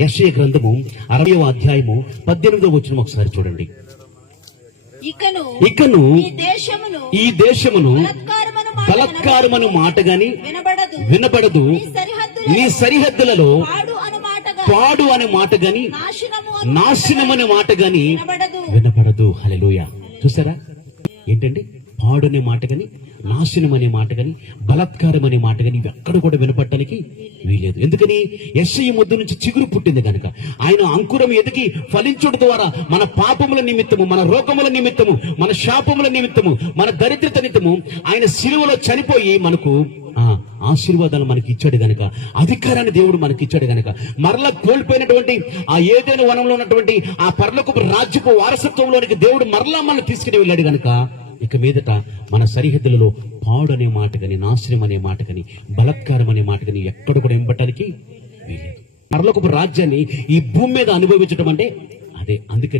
యశ్య గ్రంథము అరవయవ అధ్యాయము పద్దెనిమిదవ వచ్చిన ఒకసారి చూడండి. ఇకను ఇకను ఈ దేశమును బలత్కారమను మాట గాని వినబడదు. నీ సరిహద్దుల నీ సరిహద్దులలో పాడు అను మాట గాని నాశనం అనే మాట గాని వినబడదు. వినపడదు హల్లెలూయా. చూసారా? ఏంటండి? పాడు అనే మాట గాని నాశనం అనే మాట కానీ బలాత్కారం అనే మాట కానీ ఎక్కడ కూడా వినపడటానికి వీలేదు ఎందుకని? ఎస్ఐ ముద్దు నుంచి చిగురు పుట్టింది కనుక ఆయన అంకురం ఎదిగి ఫలించుట ద్వారా మన పాపముల నిమిత్తము మన రోగముల నిమిత్తము మన శాపముల నిమిత్తము మన దరిద్రత నిమిత్తము ఆయన సిలువలో చనిపోయి మనకు ఆ ఆశీర్వాదాలు మనకి ఇచ్చాడు గనక అధికారాన్ని దేవుడు మనకి ఇచ్చాడు గనక మరలా కోల్పోయినటువంటి ఆ ఏదైనా వనంలో ఉన్నటువంటి ఆ పర్లకు రాజ్యపు వారసత్వంలోనికి దేవుడు మరలా మనల్ని తీసుకుని వెళ్ళాడు గనక ఇక మీదట మన సరిహద్దులలో పాడు అనే మాట కానీ నాశనం అనే మాట కానీ బలత్కారం అనే మాట కానీ ఎక్కడ కూడా ఇంపటానికి వీలేదు మరలొక రాజ్యాన్ని ఈ భూమి మీద అనుభవించడం అంటే అదే. అందుకే